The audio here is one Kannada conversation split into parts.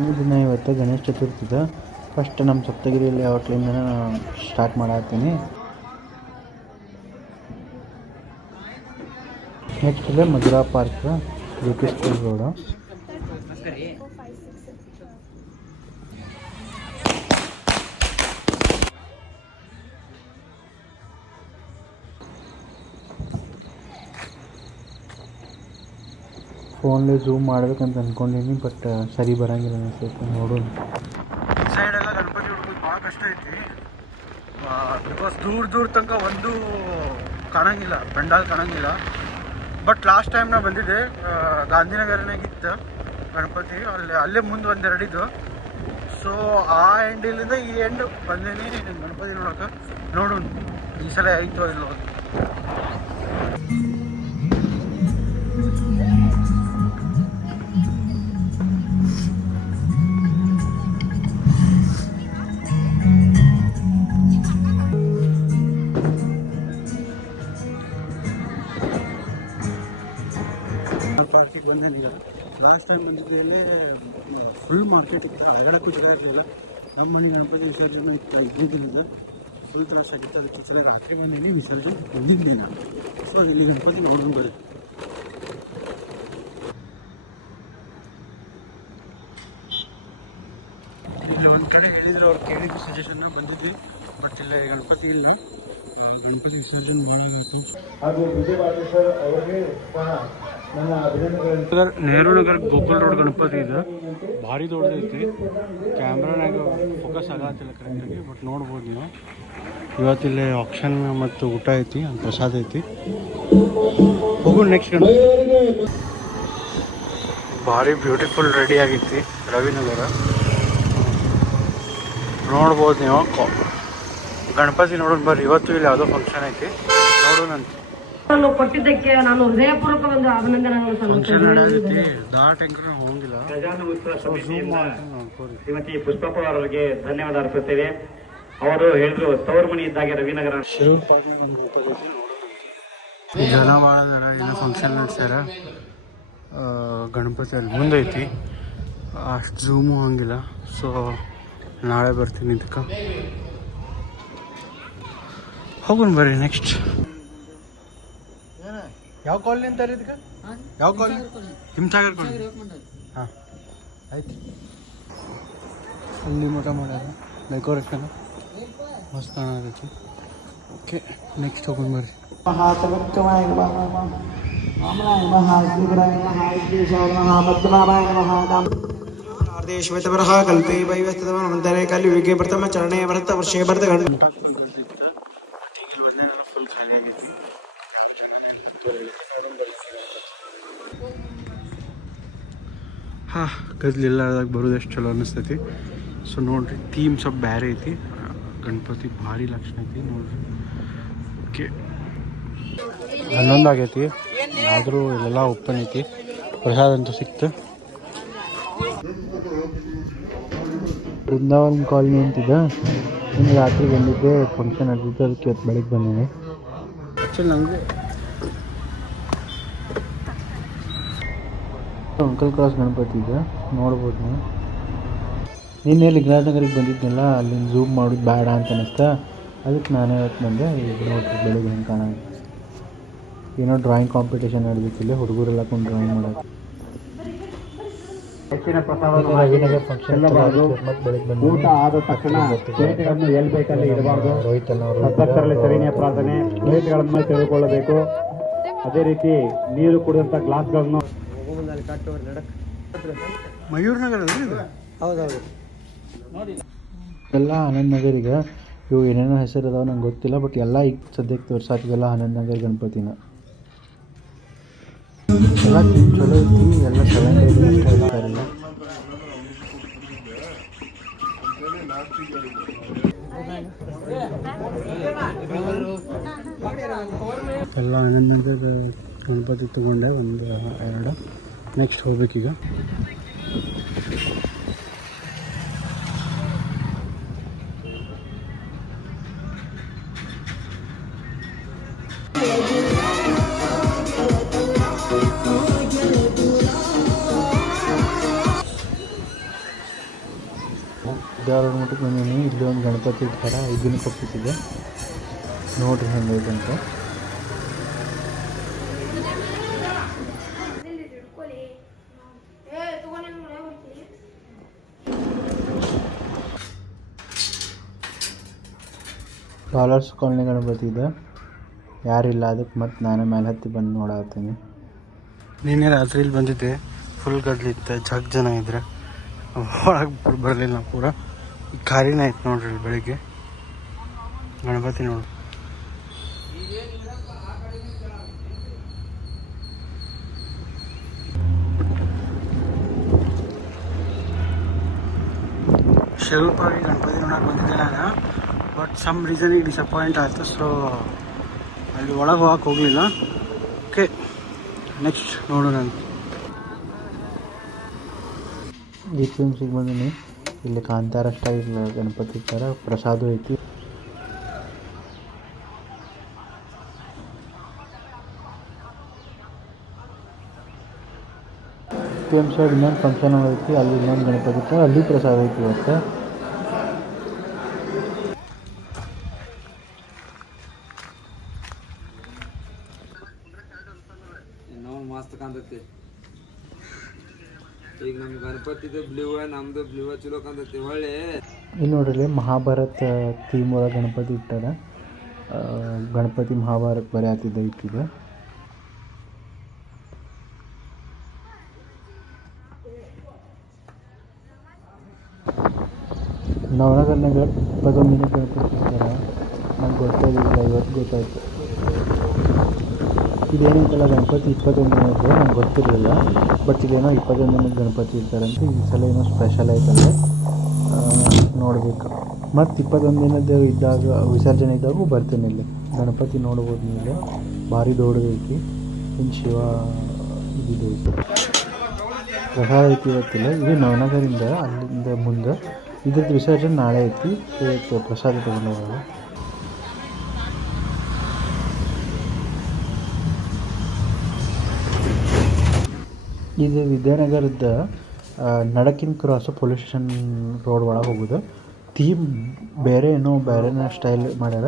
4ನೇ ದಿನ ಇವತ್ತು ಗಣೇಶ ಚತುರ್ಥಿದ. ಫಸ್ಟ್ ನಮ್ಮ ಸಪ್ತಗಿರಿಯಲ್ಲಿ ಹೋಟ್ಲಿಂದ ಸ್ಟಾರ್ಟ್ ಮಾಡತ್ತೀನಿ. ನೆಕ್ಸ್ಟ್ ಇದೆ Madhura park, JP. School road. ಫೋನಲ್ಲಿ ಝೂಮ್ ಮಾಡ್ಬೇಕಂತ ಅಂದ್ಕೊಂಡಿನಿ, ಬಟ್ ಸರಿ ಬರೋಂಗಿಲ್ಲ ಅನಿಸ್ತೈತೆ. ನೋಡೋಣ. ಈ ಸೈಡ್ ಎಲ್ಲ ಗಣಪತಿ ಹುಡುಗೋದು ಭಾಳ ಕಷ್ಟ ಐತಿ. ಬಿಕಾಸ್ ದೂರ ತನಕ ಒಂದು ಕಾಣಂಗಿಲ್ಲ, ಪೆಂಡಾಲ್ ಕಾಣಂಗಿಲ್ಲ. ಬಟ್ ಲಾಸ್ಟ್ ಟೈಮ್ ನಾ ಬಂದಿದ್ದೆ, ಗಾಂಧಿನಗರನಾಗಿತ್ತು ಗಣಪತಿ. ಅಲ್ಲೇ ಮುಂದೆ ಒಂದೆರಡು ಇದ್ದು. ಸೊ ಆ ಎಂಡಿಲಿಂದ ಈ ಎಂಡ್ ಬಂದೇನಿ ಗಣಪತಿ ನೋಡೋಕೆ. ನೋಡೋಣ ಈ ಸಲ ಆಯಿತು ಇಲ್ಲೋ. ಪಾರ್ಕಿಗೆ ಬಂದೇನೀಗ. ಲಾಸ್ಟ್ ಟೈಮ್ ಬಂದಿದ್ದಲ್ಲಿ ಫುಲ್ ಮಾರ್ಕೆಟ್ ಇತ್ತು, ಆಗಾಡಕ್ಕೂ ಜಾಗ ಇರಲಿಲ್ಲ. ನಮ್ಮ ಮನೆ ಗಣಪತಿ ವಿಸರ್ಜನೆ ಇತ್ತು, ಇದ್ದಿದ್ದರಿಂದ ಫುಲ್ ತ್ರಾಸ ಆಗಿತ್ತು. ಅದಕ್ಕೆ ಸಲ ರಾತ್ರಿ ಬಂದೀನಿ, ವಿಸರ್ಜನೆ ಬಂದಿದ್ದೆ ನಾನು. ಸೊ ಇಲ್ಲಿ ಗಣಪತಿ ನೋಡೋಣ ಬರ್ರಿ. ಇಲ್ಲಿ ಒಂದು ಕಡೆ ಹೇಳಿದ್ರು, ಅವ್ರು ಕೇಳಿದ್ದು ಸಜೆಷನ್ ಬಂದಿದ್ವಿ. ಬಟ್ ಇಲ್ಲ ಗಣಪತಿ ಇಲ್ಲ, ಗಣಪತಿ ವಿಸರ್ಜನೆ ಮಾಡಬೇಕು. ಹಾಗೂ ವಿಜಯವಾದೇಶ್ವರ್ ಅವರಿಗೆ ಸಹ ನನ್ನ ಅಭಿನಂದನೆಗಳು. ನೆಹರು ನಗರ ಗೋಕುಲ್ ರೋಡ್ ಗಣಪತಿ ಇದೆ, ಭಾರಿ ದೊಡ್ಡದೈತಿ. ಕ್ಯಾಮ್ರಾನಾಗ ಫೋಕಸ್ ಆಗತ್ತಿಲ್ಲ ಕರೆಕ್ಟಾಗಿ, ಬಟ್ ನೋಡ್ಬೋದು ನೀವು. ಇವತ್ತಿಲ್ಲಿ ಆಕ್ಷನ್ ಮತ್ತು ಊಟ ಐತಿ, ಪ್ರಸಾದ ಐತಿ. ಹೋಗು ನೆಕ್ಸ್ಟ್ ಗಣಪತಿ. ಭಾರಿ ಬ್ಯೂಟಿಫುಲ್ ರೆಡಿ ಆಗೈತಿ ರವಿನಗರ. ನೋಡ್ಬೋದು ನೀವು. ಗಣಪತಿ ನೋಡೋಣ ಬರ್ರಿ. ಇವತ್ತು ಇಲ್ಲಿ ಯಾವುದೋ ಫಂಕ್ಷನ್ ಐತಿ, ನೋಡೋಣಂತೆ. ಕೊಟ್ಟಿದ್ದಕ್ಕೆ ನಾನು ಹೃದಯಪೂರ್ವಕ ಒಂದು ಅಭಿನಂದನೆಗಳನ್ನು ಸಲ್ಲಿಸುತ್ತೇನೆ. ದಾಟ್ ಹೆಂಗ್ರೆ ಹೋಗಂಗಿಲ್ಲ. ಶ್ರೀಮತಿ ಪುಷ್ಪಪ್ಪ ಅವರಿಗೆ ಧನ್ಯವಾದ ಅರ್ಪಿಸುತ್ತೇವೆ. ಅವರು ಹೇಳಿದ್ರು ತವರು ಮನಿ ಇದ್ದಾಗೆ ರವಿನಗರ. ಜನ ಭಾಳ ಅದಾರ, ಏನೋ ಫಂಕ್ಷನ್ ನಡೆಸ್ಯಾರ. ಗಣಪತಿ ಅಲ್ಲಿ ಮುಂದೆ ಐತಿ, ಅಷ್ಟು ಝೂಮು ಹಂಗಿಲ್ಲ. ಸೊ ನಾಳೆ ಬರ್ತೀನಿ ಇದಕ್ಕೆ. ಹೋಗೋಣ ಬರ್ರಿ ನೆಕ್ಸ್ಟ್. ಯಾವ ಕಾಲನಿ ಅಂತಾರೆ ಇದಕ್ಕೆ? ಯಾವ ಕಾಲನಿ? ಹಿಮಸಾಗರ್ ಕಾಲನಿ. ಹಾಂ ಆಯ್ತು. ಅಲ್ಲಿ ಮಠ ಮಾಡ್ಯಾರ, ಡೆಕೋರೇಷನ್ ಮಸ್ತ್ ಕಾಣತೈತಿ. ಓಕೆ ನೆಕ್ಸ್ಟ್ ಹೋಗೋಣ ಬರ್ರಿ. ಶ್ವೇತವರಹ ಕಲ್ಪೇ ವೈವಸ್ತಮಂತರೇ ಕಲಿಯುಗೆ ಪ್ರಥಮ ಚರಣೆ ಭರತ ವರ್ಷೇ ಭರತ ಗಂಡ. ಹಾಂ ಗದ್ಲಿಲ್ಲಾರ್ದಾಗ ಬರೋದು ಎಷ್ಟು ಚಲೋ ಅನ್ನಿಸ್ತೈತಿ. ಸೊ ನೋಡಿರಿ, ಥೀಮ್ ಸ್ವಲ್ಪ ಬೇರೆ ಐತಿ. ಗಣಪತಿ ಭಾರಿ ಲಕ್ಷಣ ಐತಿ ನೋಡಿರಿ. ಓಕೆ 11 ಆಗೈತಿ, ಆದರೂ ಇಲ್ಲೆಲ್ಲ ಓಪನ್ ಐತಿ. ಪ್ರಸಾದ ಅಂತೂ ಸಿಕ್ತು. ಬೃಂದಾವನ್ ಕಾಲನಿ ಅಂತಿದ್ದ. ಇನ್ನು ರಾತ್ರಿ ಬಂದಿದ್ದೆ, ಫಂಕ್ಷನ್ ನಡೆದಿದ್ದು, ಅದಕ್ಕೆ ಇವತ್ತು ಬೆಳಗ್ಗೆ ಬಂದಿದ್ದೆ. ಆ್ಯಕ್ಚುಲಿ ನನಗೆ ಅಂಕಲ್ ಕ್ರಾಸ್ ಗಣಪತಿ ಇದೆ, ನೋಡ್ಬೋದು ನೀವು. ನಿನ್ನೆ ಲಿಂಗರಾಜನಗರಿಗೆ ಬಂದಿದ್ನಲ್ಲ, ಅಲ್ಲಿಂದ ಝೂಮ್ ಮಾಡೋದು ಬೇಡ ಅಂತ ಅನ್ನಿಸ್ತಾ, ಅದಕ್ಕೆ ನಾನೇ ಇವತ್ತು ಬಂದೆ. ಈಗ ನೋಡ್ರಿ ಬೆಳಗ್ಗೆ ಹೆಂಗೆ ಕಾಣ. ಏನೋ ಡ್ರಾಯಿಂಗ್ ಕಾಂಪಿಟೇಷನ್ ನಡೆದಿತ್ತಿಲ್ಲ, ಹುಡುಗರೆಲ್ಲ ಕೊಂಡು ಡ್ರಾಯಿಂಗ್ ಮಾಡೋದು. ಹೆಚ್ಚಿನ ಪ್ರಸಾದ ಊಟ ಆದ ತಕ್ಷಣ ಪ್ಲೇಟ್ಗಳನ್ನು ಎಲ್ಲಿ ಬೇಕಲ್ಲಿ ಇಡಬಾರ್ದು. ಸತ್ತರಲ್ಲಿ ಸರಿನೇ ಪ್ರಾರ್ಥನೆ. ಪ್ಲೇಟ್ಗಳನ್ನು ತೆಗೆದುಕೊಳ್ಳಬೇಕು. ಅದೇ ರೀತಿ ನೀರು ಕುಡಿದಂಥ ಗ್ಲಾಸ್ಗಳನ್ನು ಮಯೂರ್ ನಗರ. ಹೌದೌದು, ಎಲ್ಲ ಆನಂದ್ ನಗರಿಗೆ. ಇವು ಏನೇನೋ ಹೆಸರು ಅದಾವೆ ನಂಗೆ ಗೊತ್ತಿಲ್ಲ, ಬಟ್ ಎಲ್ಲ ಈಗ ಸದ್ಯಕ್ಕೆ ತೋರ್ಸಾಕಿದೆಲ್ಲ ಆನಂದ್ ನಗರ ಗಣಪತಿನ. ಎಲ್ಲ ಚಲೋ ಐತಿ, ಎಲ್ಲ 7 days ಹೇಳ್ತಾರಿಲ್ಲ. ಎಲ್ಲ ಆನಂದ್ ನಗರ ಗಣಪತಿ ತಗೊಂಡೆ, 1-2. ನೆಕ್ಸ್ಟ್ ಹೋಗ್ಬೇಕೀಗ. ದೇವರ ಮಠಕ್ಕೆ ಬಂದೀನಿ. ಇಲ್ಲಿ ಒಂದು ಗಣಪತಿ ಇಟ್ಟಾರ, 5 ದಿನಕ್ಕೆ ಒಪ್ಪಿಸಿದೆ. ನೋಡ್ರಿ ಹೆಂಗೈತೆ ಅಂತ. ಡಾಲರ್ಸ್ ಕಾಲನಿ ಗಣಪತಿ ಇದೆ, ಯಾರಿಲ್ಲ, ಅದಕ್ಕೆ ಮತ್ತೆ ನಾನೇ ಮೇಲೆ ಹತ್ತಿ ಬಂದು ನೋಡತ್ತೀನಿ. ನಿನ್ನೆ ರಾತ್ರಿ ಇಲ್ಲಿ ಬಂದಿದ್ದೆ, ಫುಲ್ ಗದ್ಲಿತ್ತು, ಜನ ಇದ್ರೆ ಒಳಗೆ ಬರಲಿಲ್ಲ. ಪೂರ ಖಾಲಿನ ಆಯ್ತು ನೋಡ್ರಿ ಇಲ್ಲಿ ಬೆಳಿಗ್ಗೆ ಗಣಪತಿ ನೋಡಿ. ಶಿವಪಾಗಿ ಗಣಪತಿ ನೋಡಕ್ಕೆ ಬಂದಿದ್ದೆ ನಾನು, ಬಟ್ ಸಮ್ ರೀಸನಿಗೆ ಡಿಸಪಾಯಿಂಟ್ ಆಯಿತು. ಸೊ ಅಲ್ಲಿ ಒಳಗೆ ಹೋಗಕ್ಕೆ ಹೋಗಲಿಲ್ಲ. ಓಕೆ, ನೆಕ್ಸ್ಟ್ ನೋಡೋಣ. GPMCಗೆ ಬಂದೀನಿ. ಇಲ್ಲಿ ಕಾಂತಾರ ಸ್ಟೈಲ್ ಗಣಪತಿ ಥರ ಪ್ರಸಾದ ಐತಿ. GPMC ಇನ್ನೊಂದು ಫಂಕ್ಷನ್ ಐತಿ, ಅಲ್ಲಿ ಇನ್ನೊಂದು ಗಣಪತಿ ಥರ ಅಲ್ಲಿ ಪ್ರಸಾದ ಐತಿ ಇವತ್ತು. ಮಸ್ತ್ ಕಾಣ್ತೈತಿ. ಈಗ ನಮ್ಮ ಗಣಪತಿದು ಬ್ಲೂ, ನಮ್ದು ಬ್ಲೂ ಚಲೋ ಕಾಣ್ತೈತಿ. ಒಳ್ಳೆ ಇಲ್ಲಿ ನೋಡ್ರಿ ಮಹಾಭಾರತ ಥೀಮ್ ಒಳಗೆ ಗಣಪತಿ ಇಟ್ಟಾರ. ಗಣಪತಿ ಮಹಾಭಾರತ ಬರೀ ಆತಿದ್ದ ಇಟ್ಟಿದೆ. ನವನಗರನಾಗ 21 ದಿನ ಗಣಪತಿ ಇರ್ತಾರೆ. ನಂಗೆ ಗೊತ್ತಾಗಿಲ್ಲ, ಇವತ್ತು ಗೊತ್ತಾಯ್ತು. ಇದೇನೈತಲ್ಲ ಗಣಪತಿ 21 ದಿನದ್ದು, ನಂಗೆ ಗೊತ್ತಿರಲಿಲ್ಲ. ಬಟ್ ಇದೇನೋ 21 ದಿನದ ಗಣಪತಿ ಇರ್ತಾರಂತೆ. ಈ ಸಲ ಏನೋ ಸ್ಪೆಷಲ್ ಐತಲ್ಲ, ನೋಡ್ಬೇಕು. ಮತ್ತು 21 ದಿನದ ಇದ್ದಾಗ ವಿಸರ್ಜನೆ ಇದ್ದಾಗೂ ಬರ್ತೀನಿ. ಇಲ್ಲಿ ಗಣಪತಿ ನೋಡ್ಬೋದು ನೀವು, ಭಾರಿ ದೊಡ್ಡದೈತಿ. ಇನ್ನು ಶಿವ ಇದಿದೆ ಐತಿ, ಪ್ರಸಾದ ಐತಿ ಇವತ್ತಿಲ್ಲ. ಇದು ನವನಗರಿಂದ ಅಲ್ಲಿಂದ ಮುಂದೆ. ಇದ್ರದ್ದು ವಿಸರ್ಜನೆ ನಾಳೆ ಐತಿ. ಇವತ್ತು ಪ್ರಸಾದ ತೊಗೊಂಡೋಗಲ್ಲ. ಇದು ವಿದ್ಯಾನಗರದ ನಡಕಿನ ಕ್ರಾಸು ಪೊಲೀಸ್ ಸ್ಟೇಷನ್ ರೋಡ್ ಒಳಗೆ ಹೋಗೋದು. ಥೀಮ್ ಬೇರೆ ಏನೋ ಬೇರೆನೇ ಸ್ಟೈಲ್ ಮಾಡ್ಯಾರ.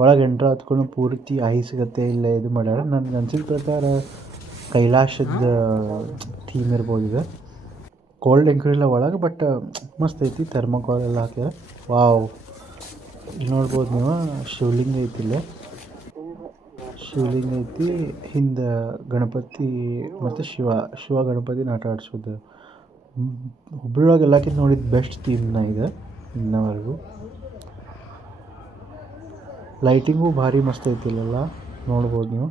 ಒಳಗೆ ಎಂಟ್ರ್ ಹತ್ಕೊಂಡು ಪೂರ್ತಿ ಐಸ್ ಗತ್ತೆ ಇಲ್ಲ ಇದು ಮಾಡ್ಯಾರ. ನನಗೆ ಅನ್ಸಿದ ಪ್ರಕಾರ ಕೈಲಾಸದ ಥೀಮ್ ಇರ್ಬೋದು ಇದು. ಕೋಲ್ಡ್ ಎಂಕ್ರು ಇಲ್ಲ ಒಳಗೆ, ಬಟ್ ಮಸ್ತ್ ಐತಿ. ಥರ್ಮೋಕಾಲ್ ಎಲ್ಲ ಹಾಕ್ಯಾರ. ವಾವ್, ಇಲ್ಲಿ ನೋಡ್ಬೋದು ನೀವು, ಶಿವಲಿಂಗ ಐತಿ. ಇಲ್ಲೇ ಶಿವಲಿಂಗ ಐತಿ, ಹಿಂದೆ ಗಣಪತಿ ಮತ್ತು ಶಿವ ಗಣಪತಿನ ಆಟ ಆಡ್ಸೋದು. ಹುಬ್ಳಿಯೊಳಗೆ ಎಲ್ಲಕ್ಕಿಂತ ನೋಡಿದ ಬೆಸ್ಟ್ ಥೀಮ್ನ ಇದೆ ಇನ್ನವರೆಗೂ. ಲೈಟಿಂಗು ಭಾರಿ ಮಸ್ತ್ ಐತಿ ಇಲ್ಲೆಲ್ಲ, ನೋಡ್ಬೋದು ನೀವು.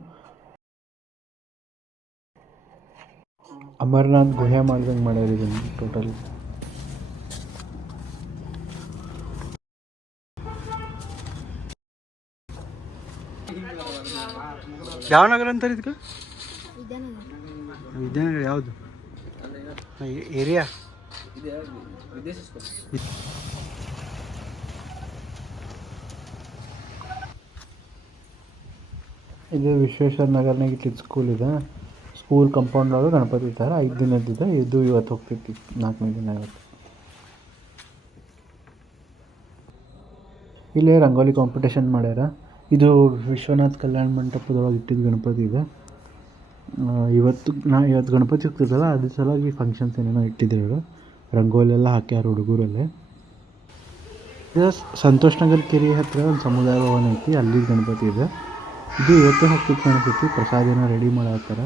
ಅಮರನಾಥ್ ಗುಹೆ ಮಾಡ್ದಂಗೆ ಮಾಡ್ಯಾರ ಇದನ್ನು ಟೋಟಲ್. ಯಾವ ನಗರ ಅಂತಾರೆ ಇದಕ್ಕೆ? ವಿದ್ಯಾನಗರ. ಯಾವುದು ಏರಿಯಾ? ಇದು ವಿಶ್ವೇಶ್ವರ ನಗರ್ನಾಗ ಇಟ್ಟಿದ್ದು ಸ್ಕೂಲ್ ಇದೆ. ಸ್ಕೂಲ್ ಕಂಪೌಂಡ್ ಒಳಗೆ ಗಣಪತಿ ಇರ್ತಾರೆ. 5 ದಿನದ್ದಿದೆ. ಇದು ಇವತ್ತು ಹೋಗ್ತೈತಿ, 4ನೇ ದಿನ ಇವತ್ತು. ಇಲ್ಲೇ ರಂಗೋಲಿ ಕಾಂಪಿಟೇಷನ್ ಮಾಡ್ಯಾರ. ಇದು ವಿಶ್ವನಾಥ್ ಕಲ್ಯಾಣ ಮಂಟಪದೊಳಗೆ ಇಟ್ಟಿದ್ದು ಗಣಪತಿ ಇದೆ. ಇವತ್ತು ಗಣಪತಿ ಹೋಗ್ತಿದ್ದಲ್ಲ, ಅದ್ರ ಸಲುವಾಗಿ ಫಂಕ್ಷನ್ಸ್ ಏನೇನೋ ಇಟ್ಟಿದ್ರು. ರಂಗೋಲಿ ಎಲ್ಲ ಹಾಕ್ಯಾರ ಹುಡುಗರಲ್ಲೇ. ಇದು ಸಂತೋಷ್ ನಗರ ಕೆರೆ ಹತ್ತಿರ ಒಂದು ಸಮುದಾಯ ಭವನ ಐತಿ, ಅಲ್ಲಿ ಗಣಪತಿ ಇದೆ. ಇದು ಇವತ್ತೇ ಹೋಗ್ತಿತ್ತು ಕಾಣಿಸ್ತೈತಿ. ಪ್ರಸಾದ ಏನೋ ರೆಡಿ ಮಾಡತ್ತಾರ.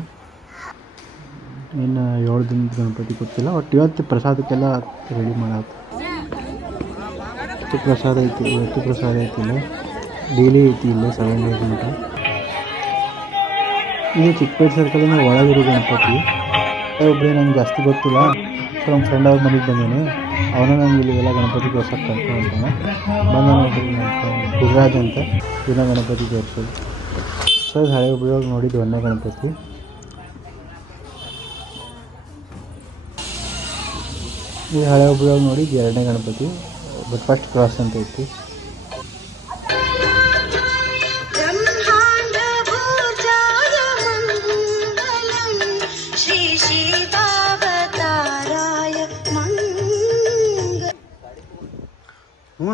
ಇನ್ನು 7 ದಿನದ ಗಣಪತಿ ಗೊತ್ತಿಲ್ಲ, ಒಟ್ಟು ಇವತ್ತು ಪ್ರಸಾದಕ್ಕೆಲ್ಲ ರೆಡಿ ಮಾಡತ್ತ. ಪ್ರಸಾದ ಐತಿ, ಇವತ್ತು ಪ್ರಸಾದ ಐತಿಲ್ಲ, ಡೈಲಿ ಐತಿ ಇಲ್ಲೇ 7 days ಮಟ್ಟ. ಇದು ಚಿಕ್ಕಪೇಟೆ ಸರ್ಕಲಿನ ಒಳಗಿರೋ ಗಣಪತಿ. ಒಬ್ಬರೇ ನಂಗೆ ಜಾಸ್ತಿ ಗೊತ್ತಿಲ್ಲ. ಸೊ ನಮ್ಮ ಫ್ರೆಂಡ್ ಅವ್ರ ಮನೆಗೆ ಬಂದೇನೆ. ಅವನ ನಂಗೆ ಇಲ್ಲಿಗೆಲ್ಲ ಗಣಪತಿ ತೋರ್ಸಕ್ಕೆ ಕರ್ಕೊಂಡು ಅಂತಾನೆ. ಬಂದ ನೋಡ್ರಿ ಗುಜರಾಜ್ ಅಂತ ದಿನ ಗಣಪತಿ ತೋರಿಸೋದು. ಸೊ ಇದು ಹಳೆ ಹುಬ್ಳಿಯೊಳಗೆ ನೋಡಿದ್ದು 1ನೇ ಗಣಪತಿ. ಈ ಹಳೆ ಹುಬ್ಳಿಯೊಳಗೆ ನೋಡಿದ್ದು 2ನೇ ಗಣಪತಿ. ಬಟ್ ಫಸ್ಟ್ ಕ್ರಾಸ್ ಅಂತ ಐತಿ. ಹ್ಞೂ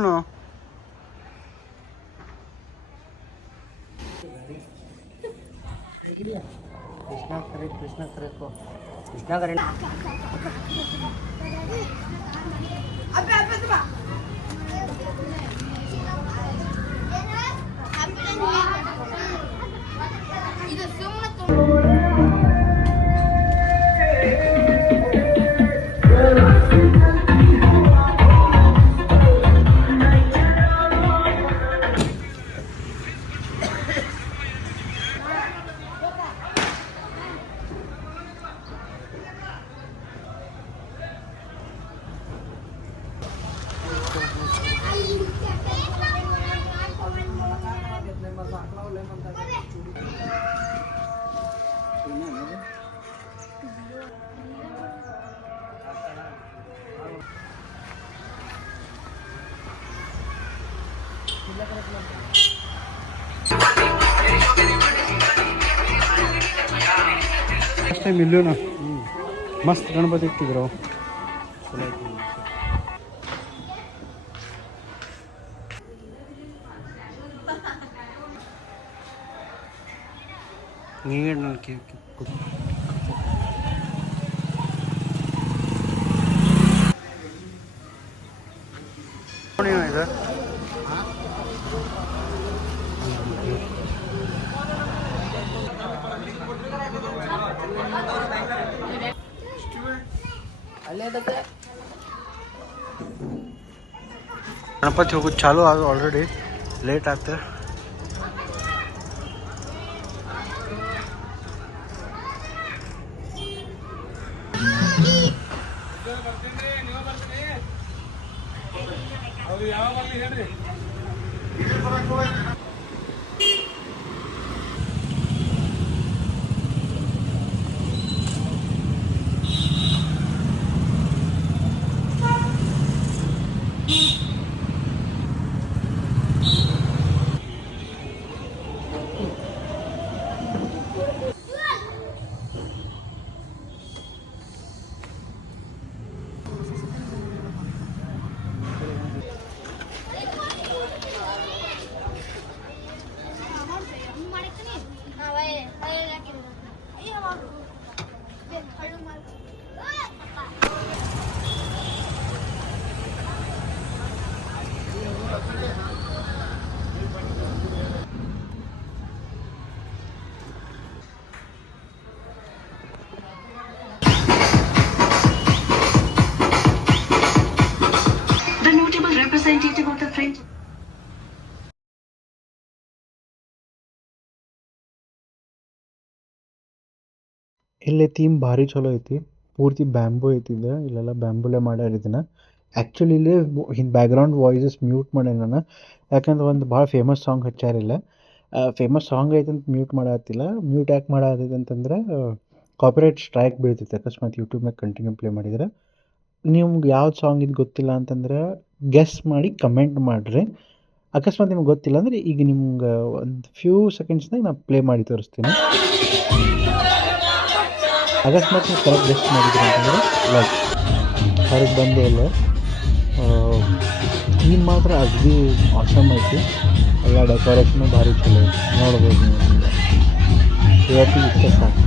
ಟೈಮ್ ಇಲ್ಲೂ ಮಸ್ತ್ ಗಣಪತಿ ಇಟ್ಟಿದ್ರು. ನೀರು ಇದೆ. ಗಣಪತಿ ಹೋಗೋದು ಚಾಲು ಅದು ಆಲ್ರೆಡಿ ಲೇಟ್ ಆಗ್ತದೆ. The notable representative of the French ಇಲ್ಲಿ ಥೀಮ್ ಭಾರಿ ಚಲೋ ಐತಿ. ಪೂರ್ತಿ ಬ್ಯಾಂಬೂ ಐತಿದೆ, ಇಲ್ಲೆಲ್ಲ ಬ್ಯಾಂಬೂಲೆ ಮಾಡ್ಯಾರ ಇದನ್ನು. ಆ್ಯಕ್ಚುಲಿ ಇಲ್ಲಿ ಹಿಂದೆ ಬ್ಯಾಕ್ಗ್ರೌಂಡ್ ವಾಯ್ಸಸ್ ಮ್ಯೂಟ್ ಮಾಡ್ಯಾನ ನಾನು, ಯಾಕಂದ್ರೆ ಒಂದು ಭಾಳ ಫೇಮಸ್ ಸಾಂಗ್ ಹಚ್ಚಾರಿಲ್ಲ. ಫೇಮಸ್ ಸಾಂಗ್ ಐತೆ ಅಂತ ಮ್ಯೂಟ್ ಮಾಡತ್ತಿಲ್ಲ. ಮ್ಯೂಟ್ ಯಾಕೆ ಮಾಡತ್ತೈತೆ ಅಂತಂದ್ರೆ ಕಾಪಿರೈಟ್ ಸ್ಟ್ರೈಕ್ ಬೀಳ್ತೈತೆ ಅಕಸ್ಮಾತ್ ಯೂಟ್ಯೂಬ್ನಾಗ ಕಂಟಿನ್ಯೂ ಪ್ಲೇ ಮಾಡಿದ್ರೆ. ನಿಮ್ಗೆ ಯಾವ್ದು ಸಾಂಗ್ ಇದು ಗೊತ್ತಿಲ್ಲ ಅಂತಂದ್ರೆ ಗೆಸ್ ಮಾಡಿ ಕಮೆಂಟ್ ಮಾಡಿರಿ. ಅಕಸ್ಮಾತ್ ನಿಮ್ಗೆ ಗೊತ್ತಿಲ್ಲ ಅಂದರೆ ಈಗ ನಿಮ್ಗೆ ಒಂದು ಫ್ಯೂ ಸೆಕೆಂಡ್ಸ್ನಾಗ ನಾನು ಪ್ಲೇ ಮಾಡಿ ತೋರಿಸ್ತೀನಿ. ಅಕಸ್ಮಾತ್ ನೀವು ಕರೆಕ್ಟ್ ಗೆಸ್ಟ್ ಮಾಡಿದ್ರಿ ಅಂತಂದರೆ ಲೈಕ್ ಹೊರಗೆ ಬಂದೇ ಇಲ್ಲ. ಥೀಮ್ ಮಾತ್ರ ಅಗದಿ ಆಸಮ್ ಐತಿ. ಎಲ್ಲ ಡೆಕೋರೇಷನು ಭಾರಿ ಚಲೋ ಐತಿ, ನೋಡ್ಬೋದು ನೀವು. ಇವತ್ತಿಗೆ ಇಷ್ಟ ಸಾಕು.